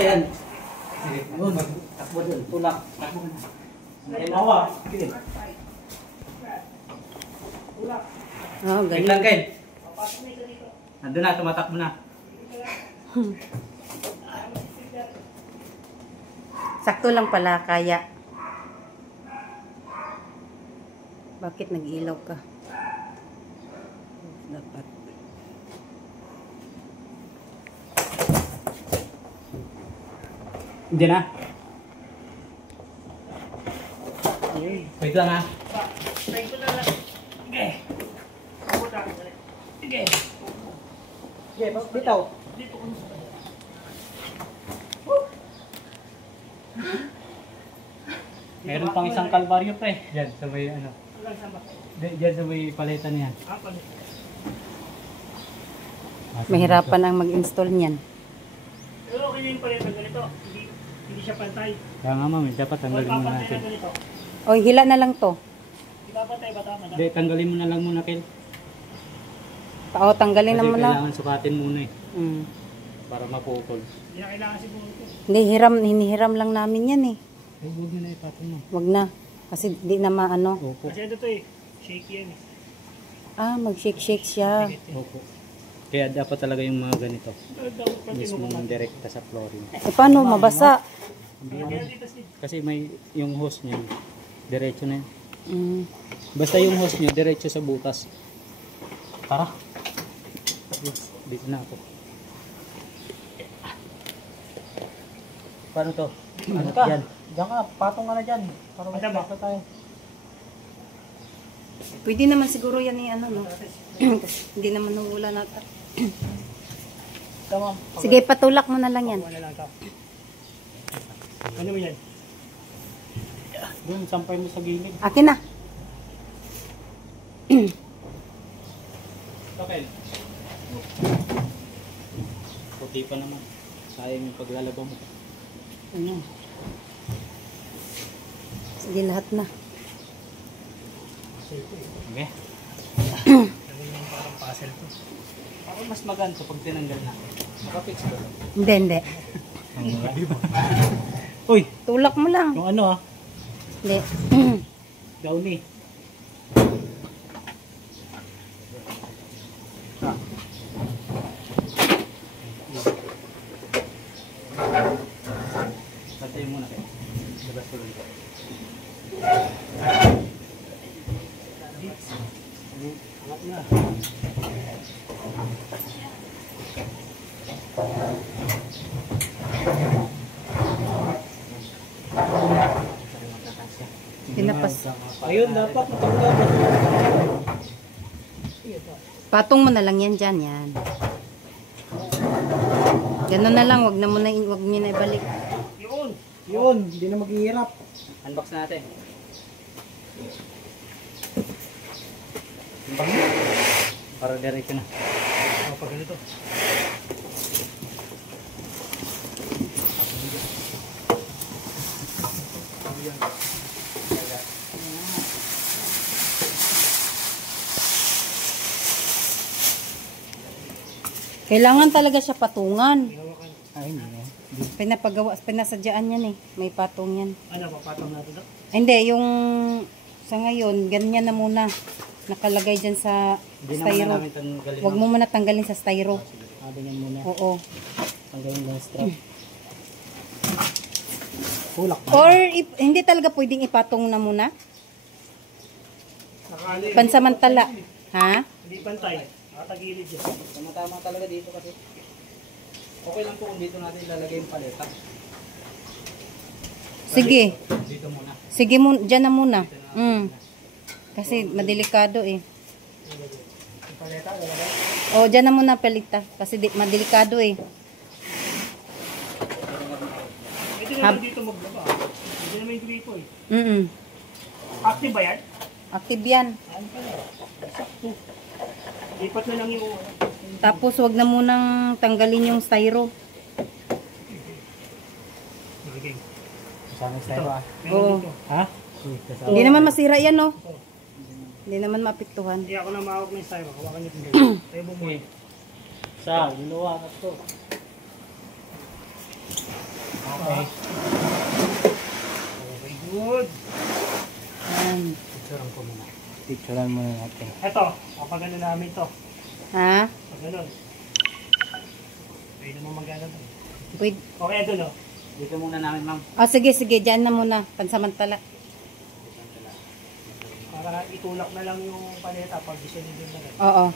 Ayan. Takbo dun. Tulak. Takbo na. Ayan, awa. Oh, Wait lang, Ken. Nandun na, tumatakbo na. Sakto lang pala, kaya. Bakit nag-ilaw ka? Dapat. Hindi na. Ayun. Wait lang ha. Okay, bitaw. Meron pang isang kalbaryo pre. Diyan sa may ano. Diyan sa may palitan niyan. Mahirapan ang mag-install niyan. Pero okay na yung palitan ganito. Hindi siya pantay. Kaya nga mami, dapat tanggalin muna natin. O, hila na lang to. Hindi ba pantay ba tama? Hindi, tanggalin mo na lang muna, Kel. O, tanggalin na Kasi muna. kailangan sukatin muna eh. Mm. Para mapukol. Hindi na kailangan siguro ito. Hindi, hinihiram lang namin yan eh. Ay, huwag na ipatong mo. Wag na. Kasi di na maano. Opo. Kasi ito eh. Shaky yan eh. Ah, mag-shake-shake siya. Opo. Kaya dapat talaga yung mga ganito. Mismo direkta sa flooring. Eh, paano? Mabasa. Kasi may yung hose niya. Diretso na yun. Mm. Basta yung hose niya, diretso sa butas. Tara. Dito na ako. Paano to? Ano ka? Yan. Diyan ka, patong ka na dyan. Para Madama. magpapasa tayo. Pwede naman siguro yan eh, ano, no? Hindi naman nawala na. Tama. Sige, patulak mo na lang yan. Ano lang ito. Ano mo yan? Doon, sampay mo sa gilid. Akin na. Okay. Puti pa naman. Sayang yung paglalabaw mo. Ano? Sige, lahat na. Okay. Parang puzzle to. Ako mas maganto pag tinanggal na. Nakapix ko. Hindi, hindi. Uy! Tulak mo lang. Yung ano ah. Hindi. Downy. Pantay muna kayo. Labas ko lang ito. Angat na. Pinapas. Ayun, dapat matanggal. Patong mo na lang yan dyan, yan. Ganun na lang, wag niyo na ibalik. Yun! Yun, hindi na maghihirap. Unbox natin. Para diretso na. Pag ganito. Kailangan talaga siya patungan. Ay, hindi. Pinasadyaan yan eh. May patong yan. Ano, papatong natin ito? Hindi, yung sa ngayon, ganyan na muna. Nakalagay dyan sa Hindi naman styro. namin tanggalin. Huwag mo muna tanggalin sa styro. Ganyan muna. Oo. Tanggalin lang strap. Kulak. Or hindi talaga pwedeng ipatong na muna. Nakali. Pansamantala. Ha? Hindi pantay. Nakatagilid yan. Tama-tama talaga dito kasi. Okay lang po kung dito natin ilalagay yung paleta. Sige. Dito muna. Sige dyan na muna. Kasi madelikado eh. Yung paleta, lalagay. O, dyan na muna palita. Kasi madelikado eh. Ito naman dito maglaba. Hindi naman yung gripo eh. Active ba yan? Active yan. Ano pala? Sakto. Lipat na lang yung Tapos wag na munang tanggalin yung styro. Okay. Kasama yung styro ah. Oo. Ha? Hindi naman masira yan, no? Hindi naman maapektuhan. Hindi ako na mahawak ng styro. Hawakan niyo ito. Tayo bumuhay. Sa, ginawa na to. Okay. Okay, good. Ayan. Picturean ko muna. Picturean muna natin. Eto, kapag ano namin to. Ha? Pag ganun. Pwede naman mag-ano to. Wait. Okay, eto no. Dito muna namin, ma'am. Oh, sige, sige. Diyan na muna. Pansamantala. Para itulak na lang yung paleta pag disunod din na lang. Oo.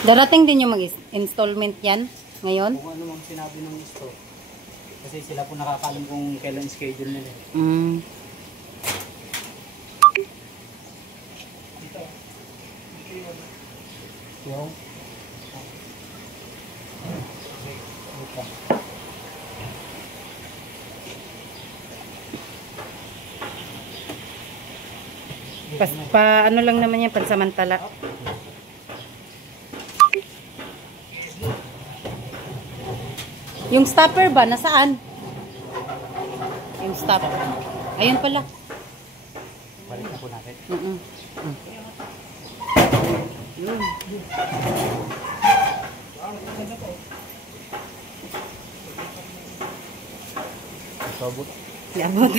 Darating din yung mag-installment yan ngayon? Kung ano mang sinabi ng gusto. Kasi sila po nakakaalam kung kailan schedule nila. Mm. Dito. Dito yun. Yung? Okay. Ano lang naman yan, pansamantala. Yung stopper ba? Nasaan? Yung stopper. Ayun pala. Balik na po natin. Mm-mm. Sabot. Yabot.